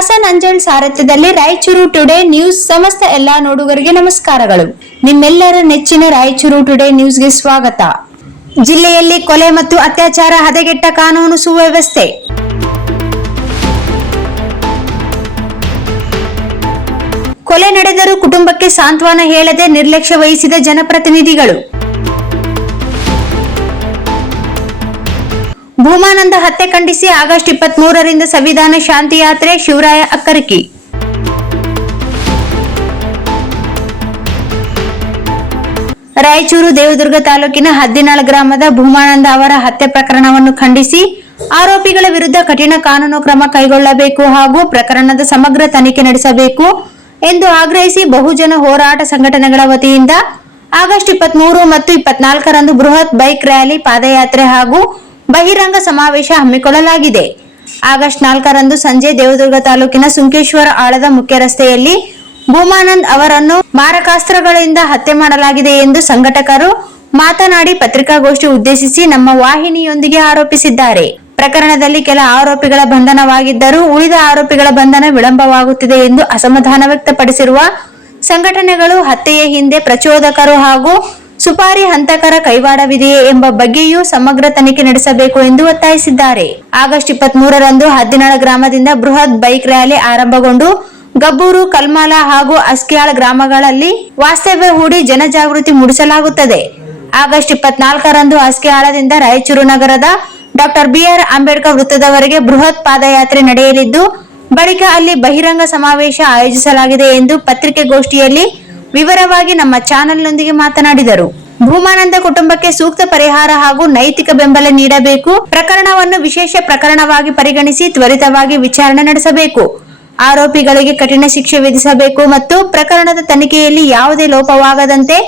Hasan ಅಂಜಲ್ ಸಾರಥ್ಯದಲ್ಲಿ Raichur today news ಸಮಸ್ತ ಎಲ್ಲಾ ನೋಡುಗರಿಗೆ ನಮಸ್ಕಾರಗಳು. ನಿಮ್ಮೆಲ್ಲರ ನೆಚ್ಚಿನ ರಾಯಚೂರು ಟುಡೇ ನ್ಯೂಸ್ಗೆ ಸ್ವಾಗತ. ಜಿಲ್ಲೆಯಲ್ಲಿ ಕೊಲೆ ಮತ್ತು ಅತ್ಯಾಚಾರ ಹದಗೆಟ್ಟ ಕಾನೂನು ಸುವ್ಯವಸ್ಥೆ. ಕೊಲೆ ನಡೆದರೂ ಕುಟುಂಬಕ್ಕೆ ಸಾಂತ್ವನ ಹೇಳದೆ ನಿರ್ಲಕ್ಷ್ಯ ವಹಿಸಿದ ಜನಪ್ರತಿನಿಧಿಗಳು. ಭೂಮಾನಂದ ಹತ್ಯೆ ಖಂಡಿಸಿ ಆಗಸ್ಟ್ 23ರಿಂದ ಸಂವಿಧಾನ ಶಾಂತಿ ಯಾತ್ರೆ ಶಿವರಾಯ ಅಕ್ಕರಕಿ. ರಾಯಚೂರು ದೇವದುರ್ಗ ತಾಲೂಕಿನ ಹದ್ದಿನಾಳ ಗ್ರಾಮದ ಭೂಮಾನಂದ ಅವರ ಹತ್ಯೆ ಪ್ರಕರಣವನ್ನು ಖಂಡಿಸಿ ಆರೋಪಿಗಳ ವಿರುದ್ಧ ಕಠಿಣ ಕಾನೂನು ಕ್ರಮ ಕೈಗೊಳ್ಳಬೇಕು ಹಾಗೂ ಪ್ರಕರಣದ ಸಮಗ್ರ ತನಿಖೆ ನಡೆಸಬೇಕು ಎಂದು ಆಗ್ರಹಿಸಿ ಬಹುಜನ ಹೋರಾಟ ಸಂಘಟನೆಗಳ ವತಿಯಿಂದ ಆಗಸ್ಟ್ 23 ಮತ್ತು 24ರಂದು ಬೃಹತ್ ಬೈಕ್ ರ್ಯಾಲಿ, ಪಾದಯಾತ್ರೆ ಹಾಗೂ ಬಹಿರಂಗ ಸಮಾವೇಶ ಹಮ್ಮಿಕೊಳ್ಳಲಾಗಿದೆ. ಆಗಸ್ಟ್ 4ರಂದು ಸಂಜೆ ದೇವದುರ್ಗ ತಾಲೂಕಿನ ಸುಂಕೇಶ್ವರ ಆಳದ ಮುಖ್ಯ ರಸ್ತೆಯಲ್ಲಿ ಭೂಮಾನಂದ್ ಅವರನ್ನು ಮಾರಕಾಸ್ತ್ರಗಳಿಂದ ಹತ್ಯೆ ಮಾಡಲಾಗಿದೆ ಎಂದು ಸಂಘಟಕರು ಮಾತನಾಡಿ ಪತ್ರಿಕಾಗೋಷ್ಠಿ ಉದ್ದೇಶಿಸಿ ನಮ್ಮ ವಾಹಿನಿಯೊಂದಿಗೆ ಆರೋಪಿಸಿದ್ದಾರೆ. ಪ್ರಕರಣದಲ್ಲಿ ಕೆಲ ಆರೋಪಿಗಳ ಬಂಧನವಾಗಿದ್ದರೂ ಉಳಿದ ಆರೋಪಿಗಳ ಬಂಧನ ವಿಳಂಬವಾಗುತ್ತಿದೆ ಎಂದು ಅಸಮಾಧಾನ ವ್ಯಕ್ತಪಡಿಸಿರುವ ಸಂಘಟನೆಗಳು ಹತ್ಯೆಯ ಹಿಂದೆ ಪ್ರಚೋದಕರು ಹಾಗೂ ಸುಪಾರಿ ಹಂತಕರ ಕೈವಾಡವಿದೆಯೇ ಎಂಬ ಬಗ್ಗೆಯೂ ಸಮಗ್ರ ತನಿಖೆ ನಡೆಸಬೇಕು ಎಂದು ಒತ್ತಾಯಿಸಿದ್ದಾರೆ. ಆಗಸ್ಟ್ 23ರಂದು ಹದ್ದಿನಾಳ ಗ್ರಾಮದಿಂದ ಬೃಹತ್ ಬೈಕ್ ರ್ಯಾಲಿ ಆರಂಭಗೊಂಡು ಗಬ್ಬೂರು, ಕಲ್ಮಾಲ ಹಾಗೂ ಅಸ್ಕ್ಯಾಳ ಗ್ರಾಮಗಳಲ್ಲಿ ವಾಸ್ತವ್ಯ ಹೂಡಿ ಜನಜಾಗೃತಿ ಮೂಡಿಸಲಾಗುತ್ತದೆ. ಆಗಸ್ಟ್ 24ರಂದು ಅಸ್ಕ್ಯಾಳದಿಂದ ರಾಯಚೂರು ನಗರದ ಡಾಕ್ಟರ್ ಬಿ.ಆರ್. ಅಂಬೇಡ್ಕರ್ ವೃತ್ತದವರೆಗೆ ಬೃಹತ್ ಪಾದಯಾತ್ರೆ ನಡೆಯಲಿದ್ದು, ಬಳಿಕ ಅಲ್ಲಿ ಬಹಿರಂಗ ಸಮಾವೇಶ ಆಯೋಜಿಸಲಾಗಿದೆ ಎಂದು ಪತ್ರಿಕಾಗೋಷ್ಠಿಯಲ್ಲಿ ವಿವರವಾಗಿ ನಮ್ಮ ಚಾನೆಲ್ನೊಂದಿಗೆ ಮಾತನಾಡಿದರು. ಭೂಮಾನಂದ ಕುಟುಂಬಕ್ಕೆ ಸೂಕ್ತ ಪರಿಹಾರ ಹಾಗೂ ನೈತಿಕ ಬೆಂಬಲ ನೀಡಬೇಕು. ಪ್ರಕರಣವನ್ನು ವಿಶೇಷ ಪ್ರಕರಣವಾಗಿ ಪರಿಗಣಿಸಿ ತ್ವರಿತವಾಗಿ ವಿಚಾರಣೆ ನಡೆಸಬೇಕು. ಆರೋಪಿಗಳಿಗೆ ಕಠಿಣ ಶಿಕ್ಷೆ ವಿಧಿಸಬೇಕು ಮತ್ತು ಪ್ರಕರಣದ ತನಿಖೆಯಲ್ಲಿ ಯಾವುದೇ ಲೋಪವಾಗದಂತೆ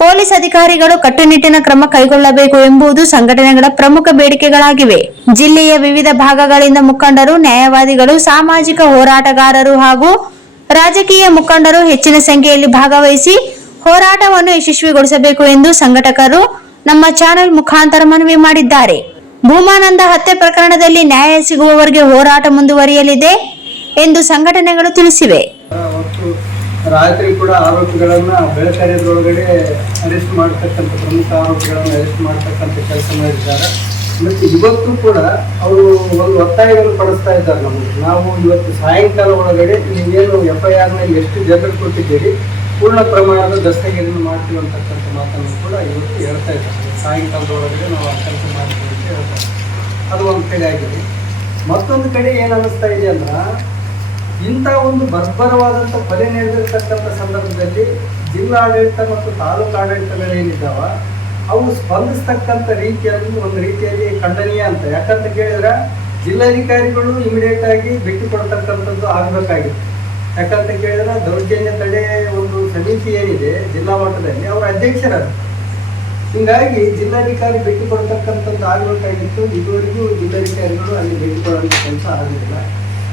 ಪೊಲೀಸ್ ಅಧಿಕಾರಿಗಳು ಕಟ್ಟುನಿಟ್ಟಿನ ಕ್ರಮ ಕೈಗೊಳ್ಳಬೇಕು ಎಂಬುದು ಸಂಘಟನೆಗಳ ಪ್ರಮುಖ ಬೇಡಿಕೆಗಳಾಗಿವೆ. ಜಿಲ್ಲೆಯ ವಿವಿಧ ಭಾಗಗಳಿಂದ ಮುಖಂಡರು, ನ್ಯಾಯವಾದಿಗಳು, ಸಾಮಾಜಿಕ ಹೋರಾಟಗಾರರು ಹಾಗೂ ರಾಜಕೀಯ ಮುಖಂಡರು ಹೆಚ್ಚಿನ ಸಂಖ್ಯೆಯಲ್ಲಿ ಭಾಗವಹಿಸಿ ಹೋರಾಟವನ್ನು ಯಶಸ್ವಿಗೊಳಿಸಬೇಕು ಎಂದು ಸಂಘಟಕರು ನಮ್ಮ ಚಾನೆಲ್ ಮುಖಾಂತರ ಮನವಿ ಮಾಡಿದ್ದಾರೆ. ಭೂಮಾನಂದ ಹತ್ಯೆ ಪ್ರಕರಣದಲ್ಲಿ ನ್ಯಾಯ ಸಿಗುವವರೆಗೆ ಹೋರಾಟ ಮುಂದುವರಿಯಲಿದೆ ಎಂದು ಸಂಘಟನೆಗಳು ತಿಳಿಸಿವೆ. ರಾತ್ರಿ ಕೂಡ ಆರೋಪಿಗಳನ್ನ ಬೆಳಕರಿಯದೊಳಗಡೆ ಅರೆಸ್ಟ್ ಮಾಡತಕ್ಕಂಥ ಪ್ರಮುಖ ಆರೋಪಿಗಳನ್ನು ಅರೆಸ್ಟ್ ಮಾಡತಕ್ಕಂಥ ಕೆಲಸ ಮಾಡಿದ್ದಾರೆ. ಮತ್ತು ಇವತ್ತು ಕೂಡ ಅವರು ಒಂದು ಒತ್ತಾಯವನ್ನು ಪಡಿಸ್ತಾ ಇದ್ದಾರೆ ನಮಗೆ. ನಾವು ಇವತ್ತು ಸಾಯಂಕಾಲ ಒಳಗಡೆ ನೀವೇನು FIR-ನಲ್ಲಿ ಎಷ್ಟು ಜನರು ಕೊಟ್ಟಿದ್ದೀರಿ ಪೂರ್ಣ ಪ್ರಮಾಣದ ದಸ್ತಗಿರಿಯನ್ನು ಮಾಡ್ತೀವಿ ಅಂತಕ್ಕಂಥ ಮಾತನ್ನು ಕೂಡ ಇವತ್ತು ಹೇಳ್ತಾ ಇದ್ದಾರೆ. ಸಾಯಂಕಾಲದೊಳಗಡೆ ನಾವು ಆ ಕೆಲಸ ಮಾಡ್ತೀವಿ ಅಂತ ಹೇಳ್ತಾರೆ. ಅದು ಒಂದು ಕಡೆ ಆಗಿದೆ. ಮತ್ತೊಂದು ಕಡೆ ಏನು ಅನ್ನಿಸ್ತಾ ಇದೆ ಅಂದ್ರೆ, ಇಂಥ ಒಂದು ಬರ್ಬರವಾದಂಥ ಕೊಲೆ ನಡೆದಿರ್ತಕ್ಕಂಥ ಸಂದರ್ಭದಲ್ಲಿ ಜಿಲ್ಲಾಡಳಿತ ಮತ್ತು ತಾಲೂಕು ಆಡಳಿತಗಳೇನಿದ್ದಾವ ಅವು ಸ್ಪಂದಿಸ್ತಕ್ಕಂಥ ರೀತಿಯಲ್ಲಿ ಒಂದು ರೀತಿಯಲ್ಲಿ ಖಂಡನೀಯ ಅಂತ. ಯಾಕಂತ ಕೇಳಿದ್ರೆ ಜಿಲ್ಲಾಧಿಕಾರಿಗಳು ಇಮಿಡಿಯೇಟ್ ಆಗಿ ಭೇಟಿ ಕೊಡ್ತಕ್ಕಂಥದ್ದು ಆಗಬೇಕಾಗಿತ್ತು. ಯಾಕಂತ ಕೇಳಿದ್ರೆ ದೌರ್ಜನ್ಯ ತಡೆ ಒಂದು ಸಮಿತಿ ಏನಿದೆ ಜಿಲ್ಲಾ ಮಟ್ಟದಲ್ಲಿ ಅವರ ಅಧ್ಯಕ್ಷರಾದ, ಹೀಗಾಗಿ ಜಿಲ್ಲಾಧಿಕಾರಿ ಭೇಟಿ ಕೊಡ್ತಕ್ಕಂಥದ್ದು ಆಗಬೇಕಾಗಿತ್ತು. ಇದುವರೆಗೂ ಜಿಲ್ಲಾಧಿಕಾರಿಗಳು ಅಲ್ಲಿ ಭೇಟಿ ಕೊಡುವಂಥ ಕೆಲಸ ಆಗೋದಿಲ್ಲ.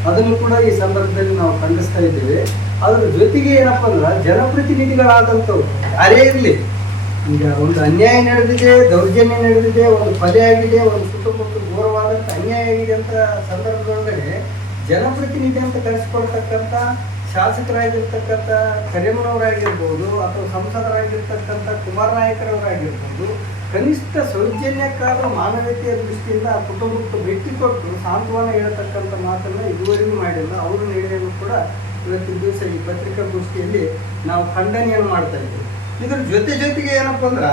ಅದನ್ನು ಕೂಡ ಈ ಸಂದರ್ಭದಲ್ಲಿ ನಾವು ಖಂಡಿಸ್ತಾ ಇದ್ದೇವೆ. ಅದರ ಜೊತೆಗೆ ಏನಪ್ಪ ಅಂದ್ರೆ, ಜನಪ್ರತಿನಿಧಿಗಳಾದಂಥವ್ರು ಯಾರೇ ಇರಲಿ, ಈಗ ಒಂದು ಅನ್ಯಾಯ ನಡೆದಿದೆ, ದೌರ್ಜನ್ಯ ನಡೆದಿದೆ, ಒಂದು ಕೊಲೆ ಆಗಿದೆ, ಒಂದು ಕುಟುಂಬಕ್ಕೆ ಘೋರವಾದಂಥ ಅನ್ಯಾಯ ಆಗಿದೆ ಅಂತ ಸಂದರ್ಭದೊಳಗಡೆ ಜನಪ್ರತಿನಿಧಿ ಅಂತ ಕರೆಸಿಕೊಳ್ತಕ್ಕಂಥ ಶಾಸಕರಾಗಿರ್ತಕ್ಕಂಥ ಕರೆಮನವರಾಗಿರ್ಬೋದು ಅಥವಾ ಸಂಸದರಾಗಿರ್ತಕ್ಕಂಥ ಕುಮಾರ ನಾಯಕರವರಾಗಿರ್ಬೋದು, ಕನಿಷ್ಠ ಸೌಜನ್ಯಕ್ಕಾದ ಮಾನವೀಯತೆಯ ದೃಷ್ಟಿಯಿಂದ ಆ ಕುಟುಂಬಕ್ಕೆ ಭೇಟಿ ಕೊಟ್ಟು ಸಾಂತ್ವನ ಹೇಳ್ತಕ್ಕಂಥ ಮಾತನ್ನು ಇದುವರೆಗೂ ಮಾಡಿಲ್ಲ. ಅವರು ನಡೆಯನ್ನು ಕೂಡ ಇವತ್ತಿನ ದಿವಸ ಈ ಪತ್ರಿಕಾಗೋಷ್ಠಿಯಲ್ಲಿ ನಾವು ಖಂಡನೆಯನ್ನು ಮಾಡ್ತಾ ಇದ್ದೀವಿ. ಇದರ ಜೊತೆಗೆ ಏನಪ್ಪ ಅಂದ್ರೆ,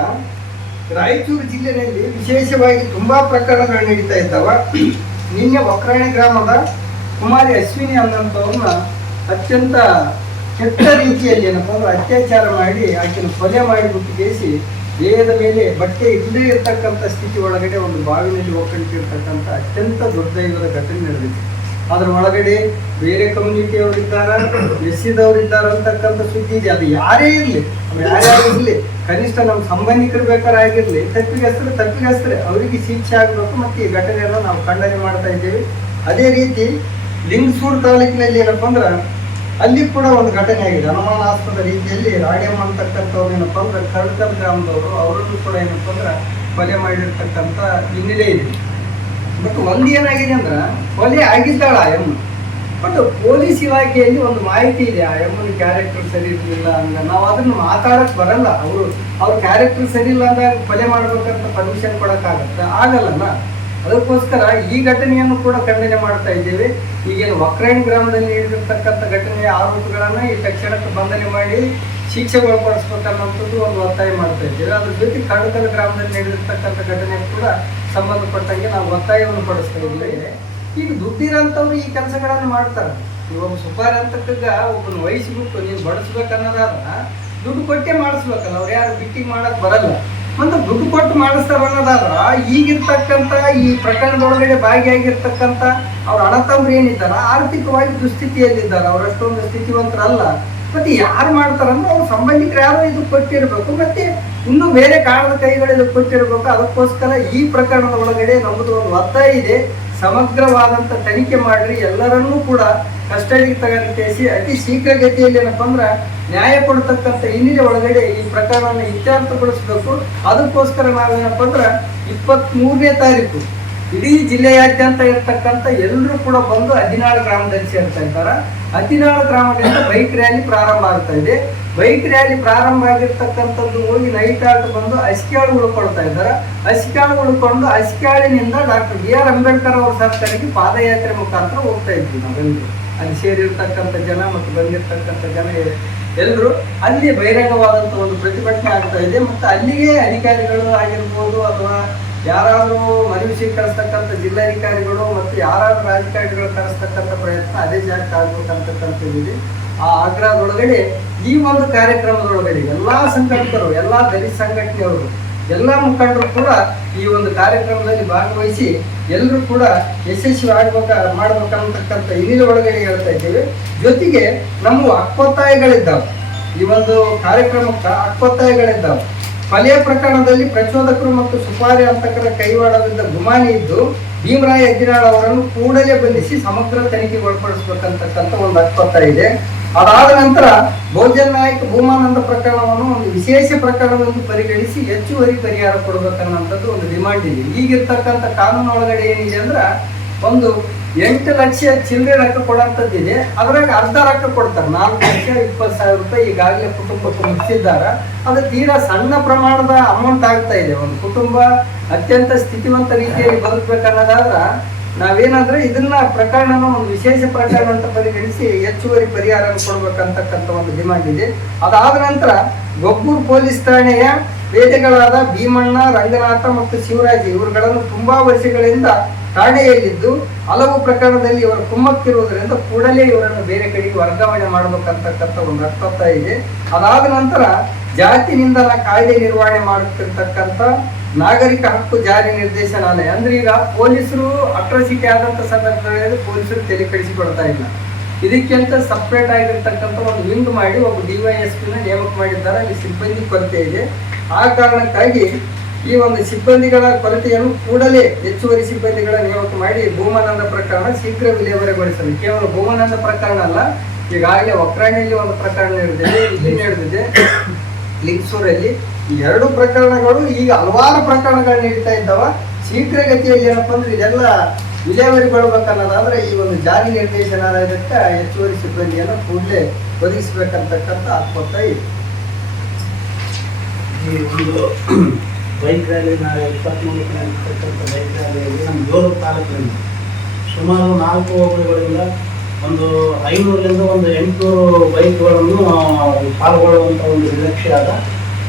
ರಾಯಚೂರು ಜಿಲ್ಲೆಯಲ್ಲಿ ವಿಶೇಷವಾಗಿ ತುಂಬ ಪ್ರಕರಣಗಳು ನಡೀತಾ ಇದ್ದಾವ. ನಿನ್ನೆ ಒಕ್ರಾಣಿ ಗ್ರಾಮದ ಕುಮಾರಿ ಅಶ್ವಿನಿ ಅನ್ನೋಂಥವ್ರನ್ನ ಅತ್ಯಂತ ಕೆಟ್ಟ ರೀತಿಯಲ್ಲಿ ಏನಪ್ಪ ಅಂದ್ರೆ ಅತ್ಯಾಚಾರ ಮಾಡಿ ಆಕೆಯನ್ನು ಕೊಲೆ ಮಾಡಿಬಿಟ್ಟು ಕೇಸಿ ದೇಹದ ಮೇಲೆ ಬಟ್ಟೆ ಇಲ್ಲದೇ ಇರ್ತಕ್ಕಂಥ ಸ್ಥಿತಿ ಒಳಗಡೆ ಒಂದು ಬಾವಿನಲ್ಲಿ ಒಕ್ಕಣಿಸಿರ್ತಕ್ಕಂಥ ಅತ್ಯಂತ ದುರ್ದೈವದ ಘಟನೆ ನಡೆದಿದೆ. ಅದರ ಒಳಗಡೆ ಬೇರೆ ಕಮ್ಯುನಿಟಿಯವರಿದ್ದಾರೆ, ಎಸ್ಸಿದವರಿದ್ದಾರೆ ಅಂತಕ್ಕಂಥ ಸುದ್ದಿ ಇದೆ. ಅದು ಯಾರೇ ಇರಲಿ, ಯಾರ್ಯಾರಿರಲಿ, ಕನಿಷ್ಠ ನಮ್ಮ ಸಂಬಂಧಿಕರು ಬೇಕಾದ್ರೆ ಆಗಿರಲಿ, ತಪ್ಪಿಗಸ್ತರೆ ಅವರಿಗೆ ಶಿಕ್ಷೆ ಆಗಬೇಕು. ಮತ್ತು ಈ ಘಟನೆಯನ್ನು ನಾವು ಖಂಡನೆ ಮಾಡ್ತಾ ಇದ್ದೇವೆ. ಅದೇ ರೀತಿ ಲಿಂಗಸೂರು ತಾಲೂಕಿನಲ್ಲಿ ಏನಪ್ಪ ಅಂದ್ರೆ, ಅಲ್ಲಿ ಕೂಡ ಒಂದು ಘಟನೆ ಆಗಿದೆ. ಅನುಮಾನಾಸ್ಪದ ರೀತಿಯಲ್ಲಿ ರಾಡ್ಯಮ್ಮ ಅಂತಕ್ಕಂಥವ್ರು ಏನಪ್ಪ ಅಂದ್ರೆ ಕರ್ಕಲ್ ಗ್ರಾಮದವರು, ಅವರನ್ನು ಕೂಡ ಏನಪ್ಪ ಅಂದ್ರೆ ಕೊಲೆ ಮಾಡಿರ್ತಕ್ಕಂಥ ಹಿನ್ನೆಲೆ ಇದೆ. ಬಟ್ ಒಂದು ಏನಾಗಿದೆ ಅಂದ್ರೆ, ಕೊಲೆ ಆಗಿದ್ದಾಳ ಎಮ್ಮ ಬಟ್ ಪೊಲೀಸ್ ಇಲಾಖೆಯಲ್ಲಿ ಒಂದು ಮಾಹಿತಿ ಇದೆ, ಆ ಎಮ್ಮನ ಕ್ಯಾರೆಕ್ಟರ್ ಸರಿ ಇರಲಿಲ್ಲ ಅಂದ್ರೆ ನಾವು ಅದನ್ನ ಮಾತಾಡಕ್ ಬರಲ್ಲ. ಅವ್ರ ಕ್ಯಾರೆಕ್ಟರ್ ಸರಿ ಇಲ್ಲ ಅಂದಾಗ ಕೊಲೆ ಮಾಡ್ಬೇಕಂತ ಪರ್ಮಿಷನ್ ಕೊಡಕ್ಕಾಗತ್ತೆ? ಆಗಲ್ಲಲ್ಲ. ಅದಕ್ಕೋಸ್ಕರ ಈ ಘಟನೆಯನ್ನು ಕೂಡ ಖಂಡನೆ ಮಾಡ್ತಾ ಇದ್ದೇವೆ. ಈಗೇನು ಒಕ್ರಾಣಿ ಗ್ರಾಮದಲ್ಲಿ ನಡೆದಿರ್ತಕ್ಕಂಥ ಘಟನೆಯ ಆರೋಪಿಗಳನ್ನ ಈ ತಕ್ಷಣಕ್ಕೆ ಬಂಧನೆ ಮಾಡಿ ಶಿಕ್ಷೆಗೊಳಪಡಿಸ್ಬೇಕನ್ನೋಂಥದ್ದು ಒಂದು ಒತ್ತಾಯ ಮಾಡ್ತಾ ಇದ್ದೇವೆ. ಅದ್ರ ಜೊತೆ ಕಡಕಲ್ ಗ್ರಾಮದಲ್ಲಿ ನಡೆದಿರ್ತಕ್ಕಂಥ ಘಟನೆ ಕೂಡ ಸಂಬಂಧಪಟ್ಟಂಗೆ ನಾವು ಒತ್ತಾಯವನ್ನು ಪಡಿಸ್ತಾ ಇದ್ದೇವೆ. ಈಗ ದುಡ್ಡಿರೋಂಥವ್ರು ಈ ಕೆಲಸಗಳನ್ನು ಮಾಡ್ತಾರೆ. ಇವಾಗ ಸುಪಾರಿ ಅಂತಕ್ಕ ಒಬ್ಬನ ವಹಿಸ್ಬಿಟ್ಟು ನೀವು ಬಡಿಸ್ಬೇಕನ್ನೋದಾದ್ರ ದುಡ್ಡು ಕೊಟ್ಟೆ ಮಾಡಿಸ್ಬೇಕಲ್ಲ. ಅವ್ರು ಯಾರು ಬಿಟ್ಟಿಗೆ ಮಾಡಕ್ ಬರಲ್ಲ. ಮತ್ತು ದುಡ್ಡು ಕೊಟ್ಟು ಮಾಡಿಸ್ತಾರ ಅನ್ನೋದಾದ್ರ ಈಗಿರ್ತಕ್ಕಂಥ ಈ ಪ್ರಕರಣದೊಳಗಡೆ ಭಾಗಿಯಾಗಿರ್ತಕ್ಕಂಥ ಅವ್ರ ಅಣ್ಣತಮ್ಮರು ಏನಿದ್ದಾರ ಆರ್ಥಿಕವಾಗಿ ದುಸ್ಥಿತಿಯಲ್ಲಿದ್ದಾರೆ. ಅವರಷ್ಟೊಂದು ಸ್ಥಿತಿವಂತರಲ್ಲ. ಮತ್ತೆ ಯಾರು ಮಾಡ್ತಾರಂದ್ರೆ ಅವ್ರ ಸಂಬಂಧಿಕರು ಯಾರೋ ಇದು ಕೊಟ್ಟಿರ್ಬೇಕು, ಮತ್ತೆ ಇನ್ನೂ ಬೇರೆ ಕಾರಣದ ಕೈಗಳು ಇದು ಕೊಟ್ಟಿರ್ಬೇಕು. ಅದಕ್ಕೋಸ್ಕರ ಈ ಪ್ರಕರಣದ ಒಳಗಡೆ ನಮ್ಮದು ಒಂದು ಒತ್ತಾಯ ಇದೆ, ಸಮಗ್ರವಾದಂಥ ತನಿಖೆ ಮಾಡ್ರಿ, ಎಲ್ಲರನ್ನೂ ಕೂಡ ಕಸ್ಟಡಿಗೆ ತಗೊಂಡಿಸಿ ಅತಿ ಶೀಘ್ರಗತಿಯಲ್ಲಿ ಏನಪ್ಪ ಅಂದ್ರೆ ನ್ಯಾಯ ಕೊಡ್ತಕ್ಕಂಥ ಹಿನ್ನೆಲೆ ಒಳಗಡೆ ಈ ಪ್ರಕರಣವನ್ನು ಇತ್ಯರ್ಥಗೊಳಿಸಬೇಕು. ಅದಕ್ಕೋಸ್ಕರ ನಾವೇನಪ್ಪ ಅಂದ್ರೆ 23ನೇ ತಾರೀಕು ಇಡೀ ಜಿಲ್ಲೆಯಾದ್ಯಂತ ಇರ್ತಕ್ಕಂಥ ಎಲ್ಲರೂ ಕೂಡ ಬಂದು ಹದಿನಾಳು ಗ್ರಾಮದಲ್ಲಿ ಸೇರ್ತಾ ಇದ್ದಾರೆ. ಹದಿನಾಳು ಗ್ರಾಮದಿಂದ ಬೈಕ್ ರ್ಯಾಲಿ ಪ್ರಾರಂಭ ಆಗ್ತಾ ಇದೆ. ಬೈಕ್ ರ್ಯಾಲಿ ಪ್ರಾರಂಭ ಆಗಿರ್ತಕ್ಕಂಥದ್ದು ಹೋಗಿ ನೈಟ್ ಆಟ ಬಂದು ಅಸ್ಕ್ಯಾಳು ಉಳ್ಕೊಳ್ತಾ ಇದ್ದಾರೆ. ಅಸ್ಕ್ಯಾಳು ಉಳ್ಕೊಂಡು ಅಸ್ಕ್ಯಾಳಿನಿಂದ ಡಾಕ್ಟರ್ BR ಅಂಬೇಡ್ಕರ್ ಅವರ ಸರ್ಕಾರಕ್ಕೆ ಪಾದಯಾತ್ರೆ ಮುಖಾಂತರ ಹೋಗ್ತಾ ಇದ್ವಿ ನಾವೆಲ್ಲರೂ. ಅಲ್ಲಿ ಸೇರಿರ್ತಕ್ಕಂಥ ಜನ ಮತ್ತು ಬಂದಿರ್ತಕ್ಕಂಥ ಜನ ಎಲ್ಲರೂ ಅಲ್ಲಿ ಬಹಿರಂಗವಾದಂಥ ಒಂದು ಪ್ರತಿಭಟನೆ ಆಗ್ತಾ ಇದೆ. ಮತ್ತು ಅಲ್ಲಿಗೆ ಅಧಿಕಾರಿಗಳು ಆಗಿರ್ಬೋದು ಅಥವಾ ಯಾರಾದರೂ ಮನವಿ ಸ್ವೀಕರಿಸ್ತಕ್ಕಂಥ ಜಿಲ್ಲಾಧಿಕಾರಿಗಳು ಮತ್ತು ಯಾರಾದರೂ ರಾಜಕಾರಣಿಗಳು ಕರೆಸ್ತಕ್ಕಂಥ ಪ್ರಯತ್ನ ಅದೇ ಜಾಗಕ್ಕೆ ಆಗ್ಬೇಕಂತಕ್ಕಂಥದ್ದಿದೆ. ಆ ಆಗ್ರಹದೊಳಗಡೆ ಈ ಒಂದು ಕಾರ್ಯಕ್ರಮದೊಳಗಡೆ ಎಲ್ಲ ಸಂಘಟಕರು, ಎಲ್ಲ ದಲಿತ ಸಂಘಟನೆಯವರು, ಎಲ್ಲ ಮುಖಂಡರು ಕೂಡ ಈ ಒಂದು ಕಾರ್ಯಕ್ರಮದಲ್ಲಿ ಭಾಗವಹಿಸಿ ಎಲ್ಲರೂ ಕೂಡ ಯಶಸ್ವಿ ಮಾಡ್ಬೇಕಂತಕ್ಕಂಥ ಹಿನ್ನೆಲೆ ಒಳಗಡೆ ಹೇಳ್ತಾ ಇದ್ದೇವೆ. ಜೊತೆಗೆ ನಮ್ಮ ಹಕ್ಕೊತ್ತಾಯಗಳಿದ್ದಾವೆ. ಈ ಒಂದು ಕಾರ್ಯಕ್ರಮಕ್ಕೆ ಹಕ್ಕೊತ್ತಾಯಗಳಿದ್ದಾವೆ. ಕೊಲೆಯ ಪ್ರಕರಣದಲ್ಲಿ ಪ್ರಚೋದಕರು ಮತ್ತು ಸುಪಾರಿ ಹಂತಕರ ಕೈವಾಡದಿಂದ ಗುಮಾನಿ ಇದ್ದು ಭೀಮರಾಯ ಯಜ್ಞಾಳ್ ಅವರನ್ನು ಕೂಡಲೇ ಬಂಧಿಸಿ ಸಮಗ್ರ ತನಿಖೆಗೆ ಒಳಪಡಿಸಬೇಕಂತಕ್ಕಂಥ ಒಂದು ಹಕ್ಕೊತ್ತಾಯ ಇದೆ. ಅದಾದ ನಂತರ ಬಹುಜನ್ ನಾಯಕ್ ಭೂಮಾನಂದ ಪ್ರಕರಣವನ್ನು ಒಂದು ವಿಶೇಷ ಪ್ರಕರಣವೆಂದು ಪರಿಗಣಿಸಿ ಹೆಚ್ಚುವರಿ ಪರಿಹಾರ ಕೊಡಬೇಕನ್ನೋಂಥದ್ದು ಒಂದು ಡಿಮಾಂಡ್ ಇದೆ. ಈಗಿರ್ತಕ್ಕಂಥ ಕಾನೂನು ಒಳಗಡೆ ಏನಿದೆ ಅಂದ್ರೆ ಒಂದು 8 ಲಕ್ಷ ಚಿಲ್ಲರೆ ರೊಕ್ಕ ಕೊಡೋಂಥದ್ದಿದೆ. ಅದ್ರಾಗ ಅರ್ಧ ರೊಕ್ಕ ಕೊಡ್ತಾರೆ, 4,20,000 ರೂಪಾಯಿ ಈಗಾಗಲೇ ಕುಟುಂಬಕ್ಕೆ ಮುಗಿಸಿದ್ದಾರೆ. ಅದು ತೀರಾ ಸಣ್ಣ ಪ್ರಮಾಣದ ಅಮೌಂಟ್ ಆಗ್ತಾ ಇದೆ. ಒಂದು ಕುಟುಂಬ ಅತ್ಯಂತ ಸ್ಥಿತಿವಂತ ರೀತಿಯಲ್ಲಿ ಬದುಕಬೇಕನ್ನೋದಾದ್ರೆ ನಾವೇನಾದ್ರೆ ಇದನ್ನ ಪ್ರಕರಣನ ಒಂದು ವಿಶೇಷ ಪ್ರಕರಣ ಅಂತ ಪರಿಗಣಿಸಿ ಹೆಚ್ಚುವರಿ ಪರಿಹಾರ ಕೊಡ್ಬೇಕಂತಕ್ಕಂಥ ಒಂದು ಡಿಮಾಂಡ್ ಇದೆ. ಅದಾದ ನಂತರ ಗೊಬ್ಬೂರು ಪೊಲೀಸ್ ಠಾಣೆಯ ಪೇದೆಗಳಾದ ಭೀಮಣ್ಣ, ರಂಗನಾಥ ಮತ್ತು ಶಿವರಾಜ್ ಇವರುಗಳನ್ನು ತುಂಬಾ ವರ್ಷಗಳಿಂದ ಠಾಣೆಯಲ್ಲಿದ್ದು ಹಲವು ಪ್ರಕರಣದಲ್ಲಿ ಇವರು ಕುಮ್ಮಕ್ಕಿರುವುದರಿಂದ ಕೂಡಲೇ ಇವರನ್ನು ಬೇರೆ ಕಡೆಗೆ ವರ್ಗಾವಣೆ ಮಾಡಬೇಕಂತಕ್ಕಂಥ ಒಂದು ಹಕ್ಕೊತ್ತಾಯ ಇದೆ. ಅದಾದ ನಂತರ ಜಾತಿ ನಿಂದನ ಕಾಯ್ದೆ ನಿರ್ವಹಣೆ ಮಾಡುತ್ತಿರ್ತಕ್ಕಂಥ ನಾಗರಿಕ ಹಕ್ಕು ಜಾರಿ ನಿರ್ದೇಶನಾಲಯ ಅಂದ್ರೆ ಈಗ ಪೊಲೀಸರು ಅಟ್ರಾಸಿಟಿ ಆದಂಥ ಸಂದರ್ಭದಲ್ಲಿ ಪೊಲೀಸರು ತಲೆ ಕೆಡಿಸಿಕೊಳ್ತಾ ಇಲ್ಲ. ಇದಕ್ಕಿಂತ ಸಪ್ರೇಟ್ ಆಗಿರ್ತಕ್ಕಂಥ ಒಂದು ವಿಂಗ್ ಮಾಡಿ ಒಬ್ಬ DYSP ನೇಮಕ ಮಾಡಿದ್ದಾರೆ. ಅಲ್ಲಿ ಸಿಬ್ಬಂದಿ ಕೊರತೆ ಇದೆ. ಆ ಕಾರಣಕ್ಕಾಗಿ ಈ ಒಂದು ಸಿಬ್ಬಂದಿಗಳ ಕೊರತೆಯನ್ನು ಕೂಡಲೇ ಹೆಚ್ಚುವರಿ ಸಿಬ್ಬಂದಿಗಳ ನೇಮಕ ಮಾಡಿ ಭೂಮಾನಂದ ಪ್ರಕರಣ ಶೀಘ್ರ ವಿಲೇವಾರಿಗೊಳಿಸಲು. ಕೇವಲ ಭೂಮಾನಂದ ಪ್ರಕರಣ ಅಲ್ಲ, ಈಗಾಗಲೇ ಒಕ್ರಾಣಿಯಲ್ಲಿ ಒಂದು ಪ್ರಕರಣ ನಡೆದಿದೆ, ಇಲ್ಲಿ ನಡೆದಿದೆ ಲಿಂಗಸೂರಲ್ಲಿ. ಈ 2 ಪ್ರಕರಣಗಳು ಈಗ ಹಲವಾರು ಪ್ರಕರಣಗಳು ನಡೀತಾ ಇದ್ದಾವ. ಶೀಘ್ರಗತಿಯಲ್ಲಿ ಏನಪ್ಪ ಅಂದ್ರೆ ಇದೆಲ್ಲ ವಿಲೇವಾರಿಗೊಳ್ಬೇಕನ್ನೋದಾದ್ರೆ ಈ ಒಂದು ಜಾರಿ ನಿರ್ದೇಶನಾಲಯದಕ್ಕೆ ಹೆಚ್ಚುವರಿ ಸಿಬ್ಬಂದಿಯನ್ನು ಕೂಡಲೇ ಒದಗಿಸಬೇಕಂತಕ್ಕಂಥ ಹಕ್ಕೊತ್ತಾಯ ಇದೆ. ಈ ಒಂದು ಬೈಕ್ ರ್ಯಾಲಿ ನಾಳೆ 23ಕ್ಕೆ ನಡೆಸತಕ್ಕಂಥ ಬೈಕ್ ರ್ಯಾಲಿಯಲ್ಲಿ ನಮ್ಮ ಜೋರು ತಾಲೂಕಿನಲ್ಲಿ ಸುಮಾರು 4 ಹೋಬಳಿಗಳಿಂದ ಒಂದು 500ರಿಂದ ಒಂದು 800 ಬೈಕ್ಗಳನ್ನು ಪಾಲ್ಗೊಳ್ಳುವಂಥ ಒಂದು ನಿರೀಕ್ಷೆ ಆದ.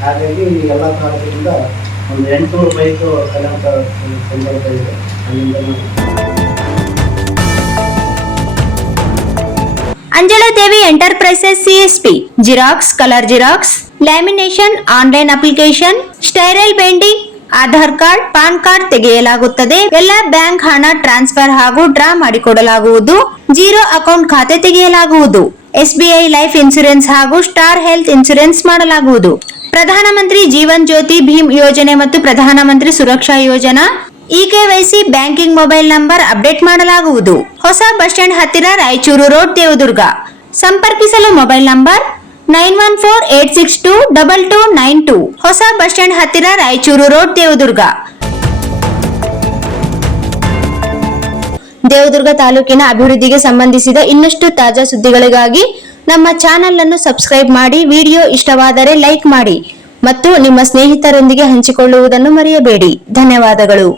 ಹಾಗಾಗಿ ಎಲ್ಲ ತಾಲೂಕಿನಿಂದ ಒಂದು 800 ಬೈಕ್ ಕಲಿಯುವಂಥ ಸಂದರ್ಭ ಇದೆ. Anjaladevi enterprises CSP xerox, colour xerox, lamination, online application, spiral binding, Aadhaar card, PAN card ತೆಗೆಯಲಾಗುತ್ತದೆ. ಎಲ್ಲ ಬ್ಯಾಂಕ್ ಹಣ ಟ್ರಾನ್ಸ್ಫರ್ ಹಾಗೂ ಡ್ರಾ ಮಾಡಿಕೊಡಲಾಗುವುದು. ಜೀರೋ ಅಕೌಂಟ್ ಖಾತೆ ತೆಗೆಯಲಾಗುವುದು. SBI ಲೈಫ್ ಇನ್ಸೂರೆನ್ಸ್ ಹಾಗೂ ಸ್ಟಾರ್ ಹೆಲ್ತ್ ಇನ್ಸೂರೆನ್ಸ್ ಮಾಡಲಾಗುವುದು. ಪ್ರಧಾನಮಂತ್ರಿ ಜೀವನ್ ಜ್ಯೋತಿ ಭೀಮ್ ಯೋಜನೆ ಮತ್ತು ಪ್ರಧಾನಮಂತ್ರಿ ಸುರಕ್ಷಾ ಯೋಜನಾ EKYC banking mobile number update ಮಾಡಲಾಗುವುದು. ಹೊಸ ಬಸ್ ಸ್ಟ್ಯಾಂಡ್ ಹತ್ತಿರ ರಾಯಚೂರು ರೋಡ್, ದೇವದುರ್ಗ. ಸಂಪರ್ಕಿಸಲು ಮೊಬೈಲ್ ನಂಬರ್ 9148622292. ಹೊಸ ಬಸ್ ಸ್ಟ್ಯಾಂಡ್ ಹತ್ತಿರ ರಾಯಚೂರು ರೋಡ್, ದೇವದುರ್ಗ. ದೇವದುರ್ಗ ತಾಲೂಕಿನ ಅಭಿವೃದ್ಧಿಗೆ ಸಂಬಂಧಿಸಿದ ಇನ್ನಷ್ಟು ತಾಜಾ ಸುದ್ದಿಗಳಿಗಾಗಿ ನಮ್ಮ ಚಾನೆಲ್ ಅನ್ನು ಸಬ್ಸ್ಕ್ರೈಬ್ ಮಾಡಿ, ವಿಡಿಯೋ ಇಷ್ಟವಾದರೆ ಲೈಕ್ ಮಾಡಿ ಮತ್ತು ನಿಮ್ಮ ಸ್ನೇಹಿತರೊಂದಿಗೆ ಹಂಚಿಕೊಳ್ಳುವುದನ್ನು ಮರೆಯಬೇಡಿ. ಧನ್ಯವಾದಗಳು.